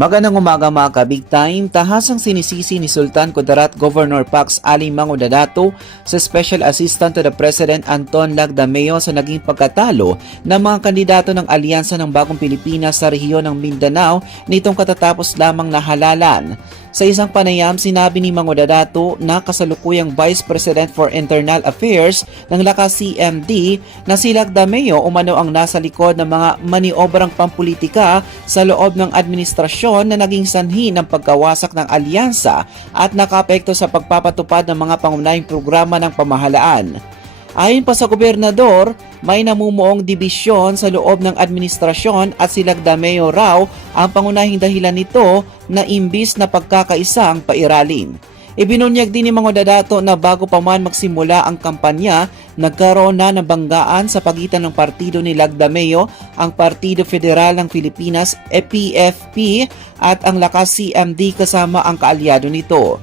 Magandang umaga mga ka-big time. Tahasang sinisisi ni Sultan Kudarat Governor Pax Ali Mango Dadato sa Special Assistant to the President Anton Lagdameo sa naging pagkatalo ng mga kandidato ng Alyansa ng Bagong Pilipinas sa rehiyon ng Mindanao nitong katatapos lamang na halalan. Sa isang panayam, sinabi ni Mango Dadato na kasalukuyang Vice President for Internal Affairs ng Lakas CMD na si Lagdameo umano ang nasa likod ng mga maniobrang pampolitika sa loob ng administrasyon na naging sanhi ng pagkawasak ng alyansa at nakapekto sa pagpapatupad ng mga pangunahing programa ng pamahalaan. Ayon pa sa gobernador, may namumuong dibisyon sa loob ng administrasyon at si Lagdameo raw ang pangunahing dahilan nito na imbis na pagkakaisa ang pairalin. Ibinunyag din ni Mga Dadato na bago pa man magsimula ang kampanya, nagkaroon na ng banggaan sa pagitan ng partido ni Lagdameo, ang Partido Federal ng Pilipinas, e PFP, at ang Lakas CMD kasama ang kaalyado nito.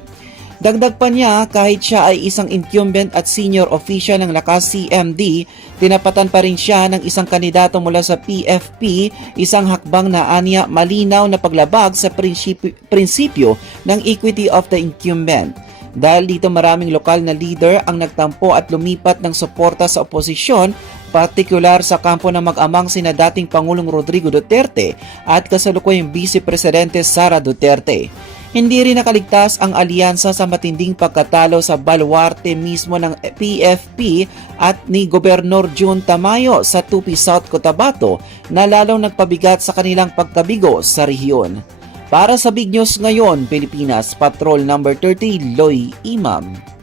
Dagdag pa niya, kahit siya ay isang incumbent at senior official ng Lakas CMD, tinapatan pa rin siya ng isang kandidato mula sa PFP, isang hakbang na anya malinaw na paglabag sa prinsipyo, prinsipyo ng equity of the incumbent. Dahil dito maraming lokal na leader ang nagtampo at lumipat ng suporta sa oposisyon, partikular sa kampo ng mag-amang sina dating Pangulong Rodrigo Duterte at kasalukuyang Vice Presidente Sara Duterte. Hindi rin nakaligtas ang alyansa sa matinding pagkatalo sa baluarte mismo ng PFP at ni Gobernur June Tamayo sa Tupi South Cotabato na lalong nagpabigat sa kanilang pagkabigo sa rehiyon. Para sa Big News ngayon, Pilipinas, Patrol number 30, Loy Imam.